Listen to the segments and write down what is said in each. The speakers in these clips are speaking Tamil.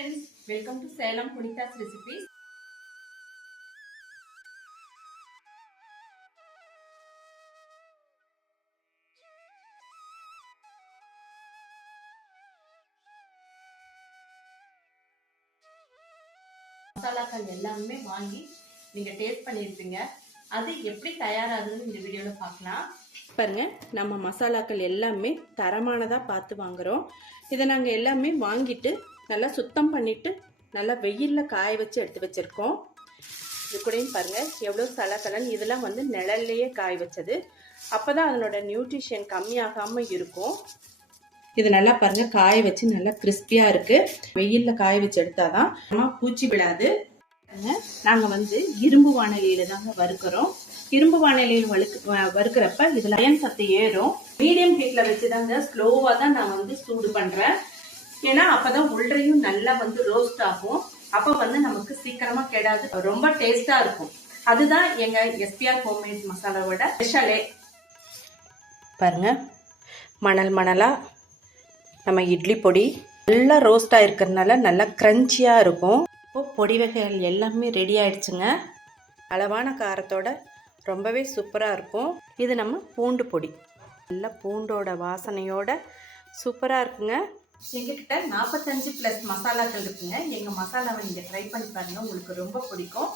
Friends welcome to Salem Punitha's recipes மசாலாக்கள் எல்லாமே வாங்கி நீங்கள் டேஸ்ட் பண்ணியிருப்பீங்க அது எப்படி தயாராகுதுன்னு இந்த வீடியோவில் பார்க்கலாம். பாருங்க நம்ம மசாலாக்கள் எல்லாமே தரமானதாக பார்த்து வாங்குறோம். இதை நாங்கள் எல்லாமே வாங்கிட்டு நல்லா சுத்தம் பண்ணிட்டு நல்லா வெயிலில் காய வச்சு எடுத்து வச்சுருக்கோம். இது கூடயும் பாருங்கள் எவ்வளோ சலசலன் இதெல்லாம் வந்து நிழல்லையே காய வச்சது. அப்போ தான் அதனோட நியூட்ரிஷன் கம்மியாகாமல் இருக்கும். இது நல்லா பாருங்கள் காய வச்சு நல்லா கிறிஸ்பியாக இருக்குது வெயிலில் காய வச்சு எடுத்தால் தான் பூச்சி விடாது நாங்கள் வந்து இரும்பு வானொலியில் தாங்க வறுக்கிறோம். இரும்பு வானிலையில் வழுக்கு வறுக்கிறப்ப இதில் அயன் சத்து ஏறும். மீடியம் கேட்டில் வச்சு தாங்க ஸ்லோவாக தான் நான் வந்து சூடு பண்ணுறேன் ஏன்னா அப்பதான் உள்ளரையும் நல்லா வந்து ரோஸ்ட் ஆகும். அப்ப வந்து நமக்கு சீக்கிரமா கெடாது. ரொம்ப டேஸ்டா இருக்கும். அதுதான் எங்க எஸ்பிஆர் ஹோம்மேட் மசாலாவோட ஸ்பெஷலே பாருங்க. மணல் மணலா நம்ம இட்லி பொடி நல்லா ரோஸ்டாக இருக்கிறதுனால நல்லா க்ரன்ச்சியாக இருக்கும். இப்போ பொடி வகைகள் எல்லாமே ரெடி ஆயிடுச்சுங்க. அளவான காரத்தோட ரொம்பவே சூப்பராக இருக்கும். இது நம்ம பூண்டு பொடி. நல்லா பூண்டோட வாசனையோட சூப்பராக இருக்குங்க. எங்ககிட்ட நாற்பத்தஞ்சு ப்ளஸ் மசாலாக்கள் இருக்குங்க. எங்கள் மசாலாவை நீங்கள் ட்ரை பண்ணி பாருங்கள் உங்களுக்கு ரொம்ப பிடிக்கும்.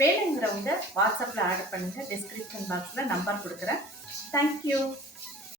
வேணுங்கிறவங்க வாட்ஸ்அப்பில் ஆர்டர் பண்ணுங்கள் டிஸ்கிரிப்ஷன் பாக்ஸில் நம்பர் கொடுக்குறேன். தேங்க்யூ